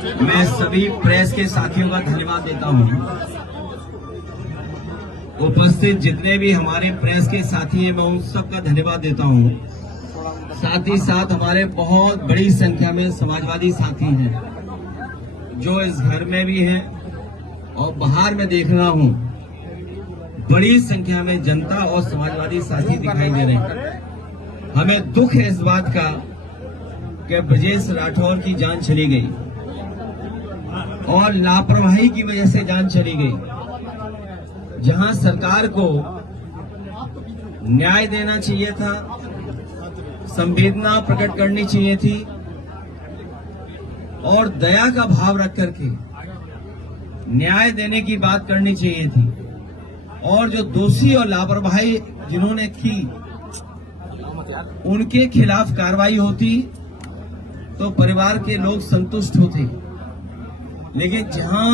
मैं सभी प्रेस के साथियों का धन्यवाद देता हूं। उपस्थित जितने भी हमारे प्रेस के साथी हैं, मैं उन सबका धन्यवाद देता हूं। साथ ही साथ हमारे बहुत बड़ी संख्या में समाजवादी साथी हैं जो इस घर में भी हैं और बाहर में देख रहा हूं बड़ी संख्या में जनता और समाजवादी साथी दिखाई दे रहे हैं। हमें दुख है इस बात का कि ब्रजेश राठौर की जान चली गई और लापरवाही की वजह से जान चली गई। जहां सरकार को न्याय देना चाहिए था, संवेदना प्रकट करनी चाहिए थी और दया का भाव रख करके न्याय देने की बात करनी चाहिए थी, और जो दोषी और लापरवाही जिन्होंने की उनके खिलाफ कार्रवाई होती तो परिवार के लोग संतुष्ट होते। लेकिन जहां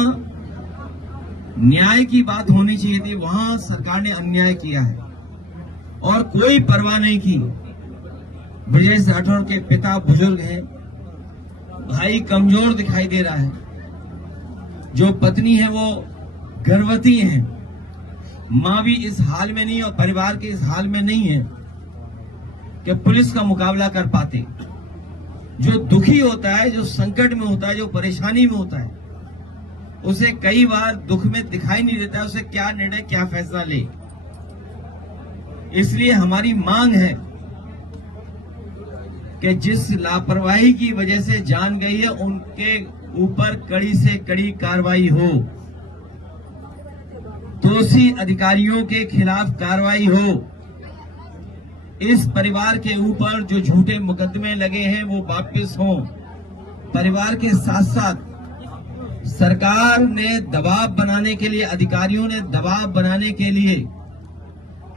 न्याय की बात होनी चाहिए थी वहां सरकार ने अन्याय किया है और कोई परवाह नहीं की। ब्रजेश राठौर के पिता बुजुर्ग हैं, भाई कमजोर दिखाई दे रहा है, जो पत्नी है वो गर्भवती है, मां भी इस हाल में नहीं और परिवार के इस हाल में नहीं है कि पुलिस का मुकाबला कर पाते। जो दुखी होता है, जो संकट में होता है, जो परेशानी में होता है, उसे कई बार दुख में दिखाई नहीं देता है उसे क्या निर्णय क्या फैसला ले। इसलिए हमारी मांग है कि जिस लापरवाही की वजह से जान गई है उनके ऊपर कड़ी से कड़ी कार्रवाई हो, दोषी अधिकारियों के खिलाफ कार्रवाई हो। इस परिवार के ऊपर जो झूठे मुकदमे लगे हैं वो वापस हों। परिवार के साथ साथ सरकार ने दबाव बनाने के लिए, अधिकारियों ने दबाव बनाने के लिए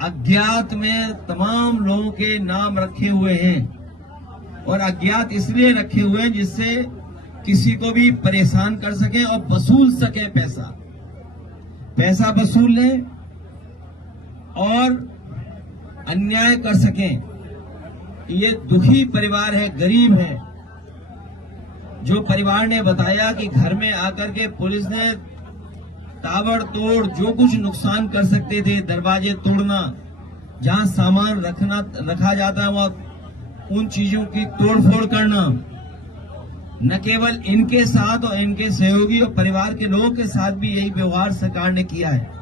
अज्ञात में तमाम लोगों के नाम रखे हुए हैं और अज्ञात इसलिए रखे हुए हैं जिससे किसी को भी परेशान कर सके और वसूल सके, पैसा वसूल लें और अन्याय कर सकें। ये दुखी परिवार है, गरीब है। जो परिवार ने बताया कि घर में आकर के पुलिस ने ताबड़तोड़ जो कुछ नुकसान कर सकते थे, दरवाजे तोड़ना, जहां सामान रखा जाता है वहां उन चीजों की तोड़फोड़ करना, न केवल इनके साथ और इनके सहयोगी और परिवार के लोगों के साथ भी यही व्यवहार सरकार ने किया है।